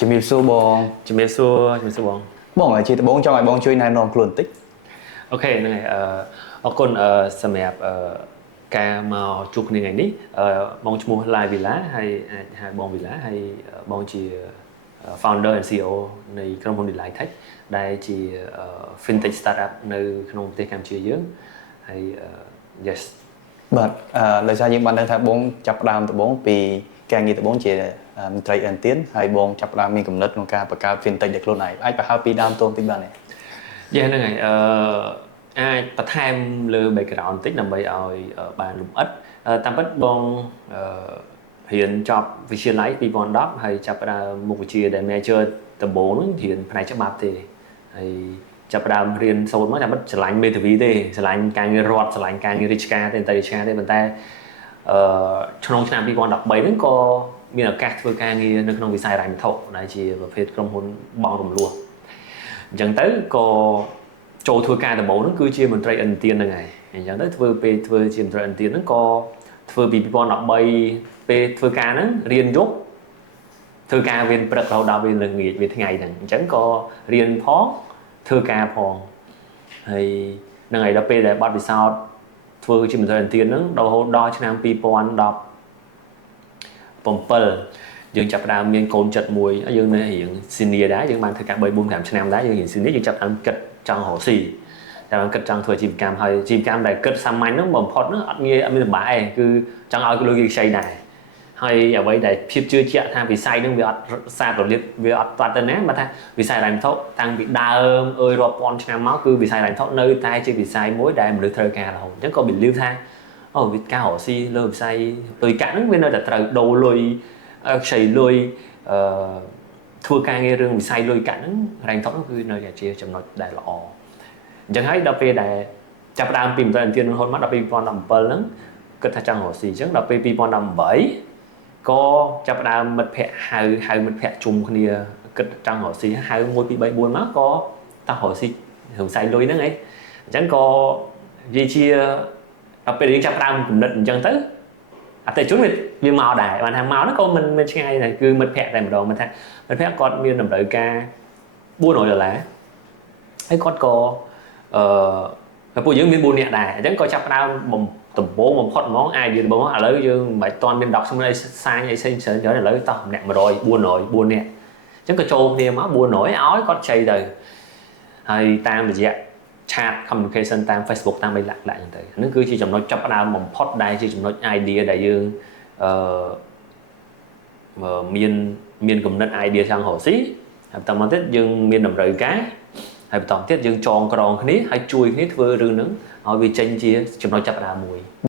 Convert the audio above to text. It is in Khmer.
ជំរាបសួរបងជំរាបសួរបងហើយជាដំបូងចង់ឲ្យបងជួយណែនាំខ្លួនបន្តិចអូខេហ្នឹងហើយអរគុណសម្រាប់ការមកជួបគ្នាថ្ងៃនេះបងឈ្មោះ Lai Villa ហើយអាចហៅបង Villa ហើយបងជា founder and CEO នៃក្រុមហ៊ុន Delay Tech ដែលជា fintech startup នៅក្នុងប្រទេសកម្ពុជាយើងហើយ yes បាទដោយសារយើងបានដឹងថាបងចាប់ផ្ដើមដំបូងពីការងារដំបូងជាមន្ត្រីអិនទៀនហើយបងចាប់ផ្ដើមមានគំនិតក្នុងការបង្កើត fintech ដោយខ្លួនឯងអាចបង្ហើបពីដើមតួបន្តិចបានទេយេហ្នឹងហើយអាចបន្ថែមលើ background បន្តិចដើម្បីឲ្យបានលម្អិតតាមពិតបងរៀនចប់វិទ្យាល័យ2010ហើយចាប់ផ្ដើមមុខវិជ្ជាដែល major ដំបូងហ្នឹងរៀនផ្នែកច្បាប់ទេហើយចាប់ផ្ដើមរៀនសូត្រមកតាមពិតឆ្លាញ់មេធាវីទេឆ្លាញ់ការងាររដ្ឋឆ្លាញ់ការងាររាជការទេរាជការទេប៉ុន្តែក្នុងឆ្នាំ2013ហ្នឹងក៏មានឱកាសធ្វើការងារនៅក្នុងវិស័យហិរញ្ញវត្ថុដែលជាប្រភេទក្រុមហ៊ុនបងរំលោះអញ្ចឹងទៅក៏ចូលធ្វើការដំបូងហ្នឹងគឺជាមន្ត្រីឥណទានហ្នឹងហើយអញ្ចឹងទៅធ្វើជាមន្ត្រីឥណទានហ្នឹងក៏ធ្វើពី2013ពេលធ្វើការហ្នឹងរៀនយប់ធ្វើការវេនព្រឹករហូតដល់វេនល្ងាចវាថ្ងៃហ្នឹងអញ្ចឹងក៏រៀនផងធ្វើការផងហើយហ្នឹងហើយដល់ពេលដែលបាត់ពិសោធន៍ធ្វើជាមន្ត្រីឥណទានហ្នឹងរហូតដល់ឆ្នាំ2017យើងចាប់ផ្ដើមមានកូនចិត្តមួយយើងនៅរៀង senior ដែរយើងបានធ្វើការ3 4 5ឆ្នាំដែរយើងរៀង senior យើងចាប់ផ្ដើមគិតចង់រកស៊ីតែបានគិតចង់ធ្វើអាជីវកម្មហើយអាជីវកម្មដែលគិតសាមញ្ញហ្នឹងបំផុតហ្នឹងអត់មានលំបាកទេគឺចង់ឲ្យលុយគេខ្ចីដែរហើយអ្វីដែលភាពជឿជាក់ថាវិស័យហ្នឹងវាអត់សាររលាបវាអត់តាត់ទៅណាបើថាវិស័យហិរញ្ញវត្ថុតាំងពីដើមរាប់ពាន់ឆ្នាំមកគឺវិស័យហិរញ្ញវត្ថុនៅតែជាវិស័យមួយដែលមនុស្សត្រូវការរហូតអញ្ចឹងក៏ believe ថាអូវាការរកស៊ីលើវិស័យលុយកាក់ហ្នឹងវានៅតែត្រូវដូរលុយខ្ចីលុយធ្វើការងាររឿងវិស័យលុយកាក់ហ្នឹងហិរញ្ញវត្ថុហ្នឹងគឺនៅតែជាចំណុចដែលល្អអញ្ចឹងហើយដល់ពេលដែលចាប់ផ្ដើមពីមន្ត្រីឥណទានរហូតមកដល់2017ហ្នឹងគិតថាចង់រកស៊ីអញ្ចឹងដល់ពេល2018ក៏ចាប់ផ្ដើមមិត្តភ័ក្តិហៅមិត្តភ័ក្តិជុំគ្នាគិតចង់រកស៊ីហៅ1 2 3 4មកក៏តោះរកស៊ីរឿងវិស័យលុយហ្នឹងឯងអញ្ចឹងក៏និយាយជាដល់ពេលយើងចាប់ផ្ដើមគំនិតអញ្ចឹងទៅអតិថិជនវាមកដែរបានថាមកហ្នឹងក៏មិនឆ្ងាយដែរគឺមិត្តភ័ក្តិតែម្ដងមិនថាមិត្តភ័ក្តិគាត់មានតម្រូវការ$400ហើយគាត់ក៏ពួកយើងមាន4នាក់ដែរអញ្ចឹងក៏ចាប់ផ្ដើមដំបូងបំផុតហ្មង idea ដំបូងឥឡូវយើងមិនបាច់តាន់មានdocument អីសាញអីផ្សេងច្រើនឥឡូវតោះម្នាក់100 400 4នាក់អញ្ចឹងក៏ចូលគ្នាមក400ឲ្យគាត់ចៃទៅហើយតាមរយៈ chat communication តាម Facebook តាមអីឡាក់អញ្ចឹងទៅហ្នឹងគឺជាចំណុចចាប់ផ្ដើមបំផុតដែលជាចំណុច idea ដែលយើងមានគំនិត idea ចង់រកស៊ីហើយបន្តមកទៀតយើងមានតម្រូវការហើយបន្តទៀតយើងចងក្រងគ្នាហើយជួយគ្នាធ្វើរឿងហ្នឹងឲ្យវាចេញជាចំណុចចាប់ផ្ដើមមួយ